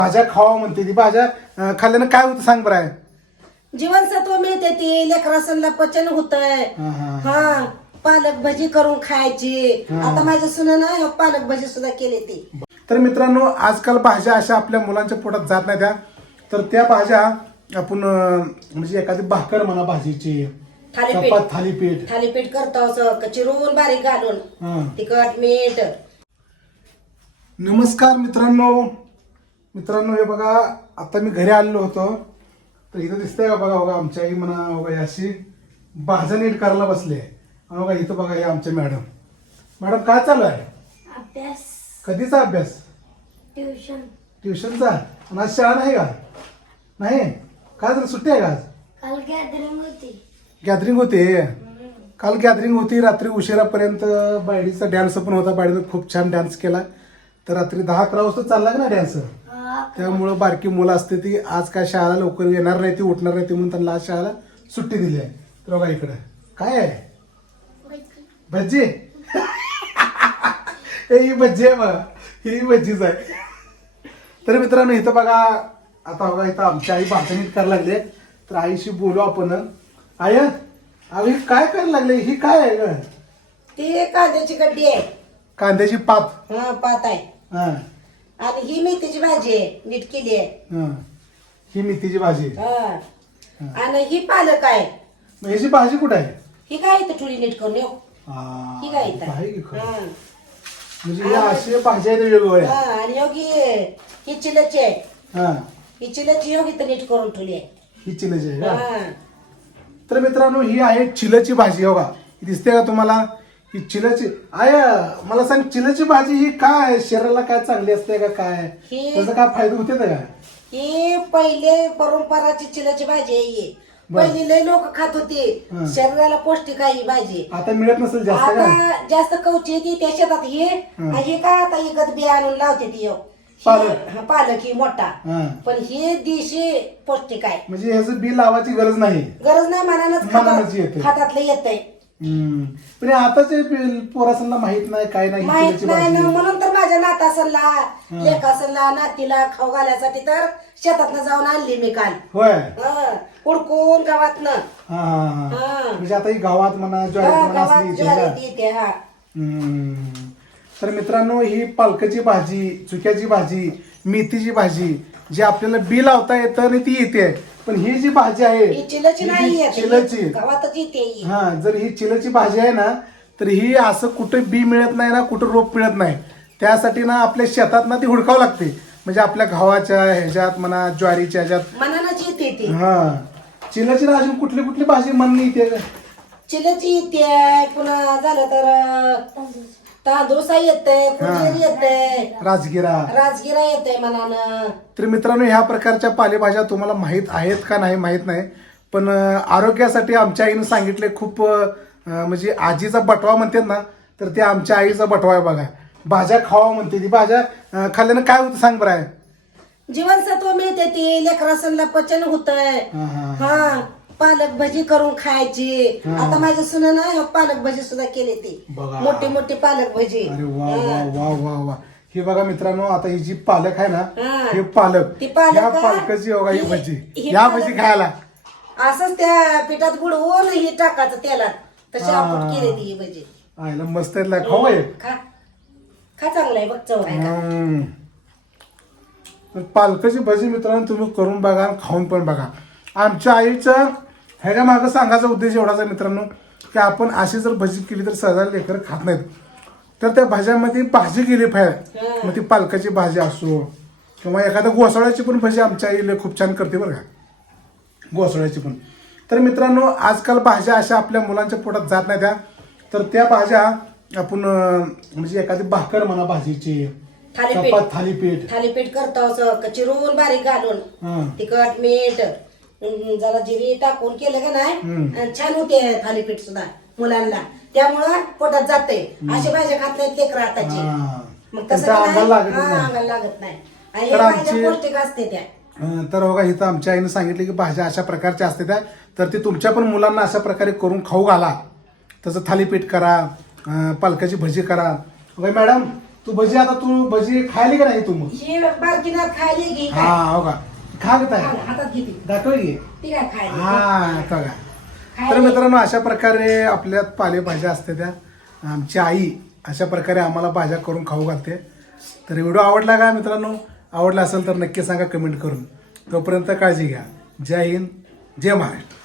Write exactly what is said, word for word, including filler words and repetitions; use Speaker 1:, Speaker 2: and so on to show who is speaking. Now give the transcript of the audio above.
Speaker 1: भाज्या खावा म्हणते ती. भाज्या अं, खाल्ल्यानं काय होतं सांग बरं आहे.
Speaker 2: जीवनसत्व मिळते ती, लेकरासनला पचन होतंय.
Speaker 1: हा, हा.
Speaker 2: हा पालक भजी करून खायची. आता माझ्या सुनेनं पालक भजी सुद्धा केली ती.
Speaker 1: तर मित्रांनो, आजकाल भाज्या अशा आपल्या मुलांच्या पोटात जात नाही त्या, तर त्या भाज्या आपण अं, म्हणजे एखादी भाकर म्हणा भाजीची,
Speaker 2: थालीपीठ
Speaker 1: चपात थालीपीठ
Speaker 2: थालीपीठ करतो असं चिरून बारीक घालून
Speaker 1: हा.
Speaker 2: तिखट मीठ.
Speaker 1: नमस्कार मित्रांनो मित्रांनो हे बघा, आता मी घरी आलेलो होतो, तर इथं दिसतंय का बघा बघा आमच्या आई म्हणा बघा ही अशी भाज्या नीट करायला बसले. आणि बघा इथं बघा हे आमच्या मॅडम. मॅडम काय चालू आहे?
Speaker 3: अभ्यास,
Speaker 1: कधीचा अभ्यास?
Speaker 3: ट्युशन.
Speaker 1: ट्युशनचा? आणि आज शाळा नाही का? नाही काय झालं, सुट्टी आहे का आज?
Speaker 3: काल गॅदरिंग होती.
Speaker 1: गॅदरिंग होते काल गॅदरिंग होती रात्री उशिरापर्यंत. बायडीचा डान्स पण होता, बायडीनं खूप छान डान्स केला. तर रात्री दहा अकरा वाजता चालला ना डान्स.
Speaker 3: हा,
Speaker 1: त्यामुळं बारकी मुलं असते ती आज काय शाळेला लवकर येणार नाही, ती उठणार नाही ती म्हणून त्यांना आज शाळेला सुट्टी दिली आहे. तर बघा इकडं काय आहे, भज्जी. ही भज्जी आहे बघा, ही भज्जीच आहे. तर मित्रांनो इथं बघा, आता बघा इथं आमची आई भाषण नीट करायला लागले. तर आईशी बोलू आपण. आय अहो ही काय करायला लागले, ही काय आहे ग?
Speaker 2: ती कांद्याची गड्डी आहे.
Speaker 1: कांद्याची पात.
Speaker 2: हा पात आहे.
Speaker 1: हा
Speaker 2: आणि ही मेथीची भाजी आहे, नीट केली आहे.
Speaker 1: हा. ही मेथीची भाजी.
Speaker 2: हा आणि ही पालक आहे.
Speaker 1: मग ह्याची भाजी कुठं आहे?
Speaker 2: ही काय इथं थोडी नीट करून येऊ.
Speaker 1: हा,
Speaker 2: ही काय इथं
Speaker 1: आहे की खरं.
Speaker 2: हा.
Speaker 1: म्हणजे हे असे भाज्या आहेत वेगवेगळ्या.
Speaker 2: हा, आणि योगी ही चिलची आहे.
Speaker 1: हा
Speaker 2: ही चिलची योगी तर नीट करून ठेवली आहे.
Speaker 1: ही चिलची आहे का?
Speaker 2: हा.
Speaker 1: तर मित्रांनो ही आहे चिलची भाजी. हो का, ही दिसते का तुम्हाला? ही चिलची. आय मला सांग, चिलची भाजी ही काय शरीराला काय चांगली असते का काय?
Speaker 2: ही-
Speaker 1: त्याचा काय फायदा होते का?
Speaker 2: ही पहिले परंपराची चिलची भाजी आहे ही.
Speaker 1: बर.
Speaker 2: पहिली लय लोक खात होती.
Speaker 1: हा.
Speaker 2: शरीराला पौष्टिक आहे ही भाजी.
Speaker 1: आता मिळत नसेल जास्त का?
Speaker 2: आता जास्त कवची ती त्या शेतात ही
Speaker 1: हा.
Speaker 2: आणि ही काय आता इकत बिया आणून लावते ती ह्यो. ही-
Speaker 1: पालक.
Speaker 2: हा, पालक ही मोठा.
Speaker 1: हा.
Speaker 2: पण ही देशी पौष्टिक आहे.
Speaker 1: म्हणजे ह्याचं बी लावायची गरज नाही.
Speaker 2: गरज नाही मनानच
Speaker 1: मनानंच येते.
Speaker 2: हातातलं येतंय.
Speaker 1: हम्म. पण हे आताचे पोरासांना माहित नाही काय नाही ही
Speaker 2: माहित
Speaker 1: चिलची
Speaker 2: नाही ना,
Speaker 1: भाजी.
Speaker 2: म्हणून तर माझ्या नातासनला लेखासनला नातीला खाऊ घालायसाठी तर शेतातनं जाऊन आणली मी काल.
Speaker 1: होय.
Speaker 2: हं, उडकून गावातनं.
Speaker 1: हा हा हा.
Speaker 2: हा.
Speaker 1: म्हणजे आता ही गावात म्हणा ज्वारी
Speaker 2: हं,
Speaker 1: म्हणा
Speaker 2: गावात
Speaker 1: असली इथे
Speaker 2: ज्वारी
Speaker 1: का?
Speaker 2: ती येते, हा.
Speaker 1: हम्म. तर मित्रांनो ही पालकाची भाजी, चुक्याची भाजी, मेथीची भाजी जी आपल्याला बी लावता येतं आणि ती येते. पण ही जी भाजी आहे
Speaker 2: ही चिलची
Speaker 1: ही
Speaker 2: नाही
Speaker 1: जी
Speaker 2: येत.
Speaker 1: चिलची.
Speaker 2: ही गावातच येते ही.
Speaker 1: हा, जर ही चिलची भाजी आहे ना, तर ही असं कुठं बी मिळत नाही ना, कुठं रोप मिळत नाही. त्यासाठी ना आपल्या शेतात ना ती हुडकावं लागते. म्हणजे आपल्या गव्हाच्या ह्याच्यात म्हणा, ज्वारीच्या ह्याच्यात.
Speaker 2: मनानच येते ती.
Speaker 1: हा, चिलची ना अजून कुठली कुठली भाजी म्हणणी येते का?
Speaker 2: चिलची येते, पुन्हा झालं तर तांदूळसा येते, कुजीर येते,
Speaker 1: राजगिरा.
Speaker 2: राजगिरा येते मनानं.
Speaker 1: तर मित्रांनो ह्या प्रकारच्या पालेभाज्या तुम्हाला माहीत आहेत का नाही माहीत नाही, पण अं, आरोग्यासाठी आमच्या आईनं सांगितले खूप अं, म्हणजे आजीचा बटवा म्हणतात ना, तर ते आमच्या आईचा बटवा आहे बघा. भाज्या खावा म्हणते ती. भाज्या अं, खाल्ल्यानं काय होतं सांग बरं आहे.
Speaker 2: जीवनसत्व मिळते ती, लेकरासनला पचन होतंय.
Speaker 1: हा, हा.
Speaker 2: हा पालक भजी करून खायची.
Speaker 1: हा.
Speaker 2: आता माझ्या सुनेनं पालक भजी सुद्धा केली ती.
Speaker 1: बघा.
Speaker 2: मोठी मोठी पालक भजी.
Speaker 1: अरे वा वा
Speaker 2: हा.
Speaker 1: वा वा वा. हे बघा मित्रांनो, आता ही जी पालक आहे ना,
Speaker 2: हा.
Speaker 1: हे पालक,
Speaker 2: ती पालक
Speaker 1: या
Speaker 2: का?
Speaker 1: पालकाची बघा ही
Speaker 2: ही-
Speaker 1: भजी,
Speaker 2: ही
Speaker 1: या
Speaker 2: पालक-
Speaker 1: भजी खायला.
Speaker 2: असंच त्या पिठात बुडवून ही टाकायचं तेलात. तशी
Speaker 1: हा.
Speaker 2: आपण केली ती ही भजी.
Speaker 1: आयला मस्त आहे, खाऊ आहे.
Speaker 2: खा खा चांगलं आहे बघ, चव आहे का?
Speaker 1: हम्म. तर पालकाची भजी मित्रांनो तुम्ही करून बघा आणि खाऊन पण बघा. आमच्या आईचं ह्याच्या मागं सांगायचा उद्देश एवढाच आहे मित्रांनो, की आपण अशी जर भजी केली तर सहजा लेकर खात नाहीत. तर त्या भाज्यामध्ये भाजी केली पाहिजे. मग ती पालकाची भाजी असो किंवा एखाद्या घोसाळ्याची पण भजी आमच्या आईला खूप छान करते बरं का, घोसाळ्याची पण. तर मित्रांनो आजकाल भाज्या अशा आपल्या मुलांच्या पोटात जात नाही त्या, तर त्या भाज्या आपण अं, म्हणजे एखादी भाकर म्हणा भाजीची,
Speaker 2: थालीपीठ
Speaker 1: चपात थालीपीठ.
Speaker 2: थालीपीठ करतो असं चिरून बारीक घालून
Speaker 1: हा.
Speaker 2: तिखट मीठ अं, जरा जिरी टाकून केलं का नाही, अं, छान होते थालीपीठ सुद्धा मुलांना. त्यामुळं पोटात जाते. अशी भाज्या खात नाहीत लेकर आताची.
Speaker 1: हा.
Speaker 2: मग तसं
Speaker 1: त्यांच्या
Speaker 2: का
Speaker 1: अंगाला
Speaker 2: नाही?
Speaker 1: लागतच
Speaker 2: हा,
Speaker 1: नाही.
Speaker 2: अंगाला लागत नाही. आणि हे
Speaker 1: तर
Speaker 2: भाज्या
Speaker 1: आमची-
Speaker 2: पौष्टिक असते त्या.
Speaker 1: अं, तर बघा इथं आमच्या आईने सांगितले की भाज्या अशा प्रकारच्या असते त्या, तर ते तुमच्या पण मुलांना अशा प्रकारे करून खाऊ घाला. तसं थालीपीठ करा, अं, पालकाची भजी करा. बघा मॅडम तू भजी आता तू भजी खायली का नाही तू मग
Speaker 2: ही बारकीनाथ खायली घे
Speaker 1: हा हो का खा घेत आहे
Speaker 2: हातात घेते
Speaker 1: दाखव घे
Speaker 2: ती काय खायली
Speaker 1: हा आता का तर मित्रांनो अशा प्रकारे आपल्यात पालेभाज्या असते त्या आमची आई अशा प्रकारे आम्हाला भाज्या करून खाऊ घालते तर व्हिडिओ आवडला का मित्रांनो आवडला असेल तर नक्की सांगा कमेंट करून तोपर्यंत काळजी घ्या जय हिंद जय महाराष्ट्र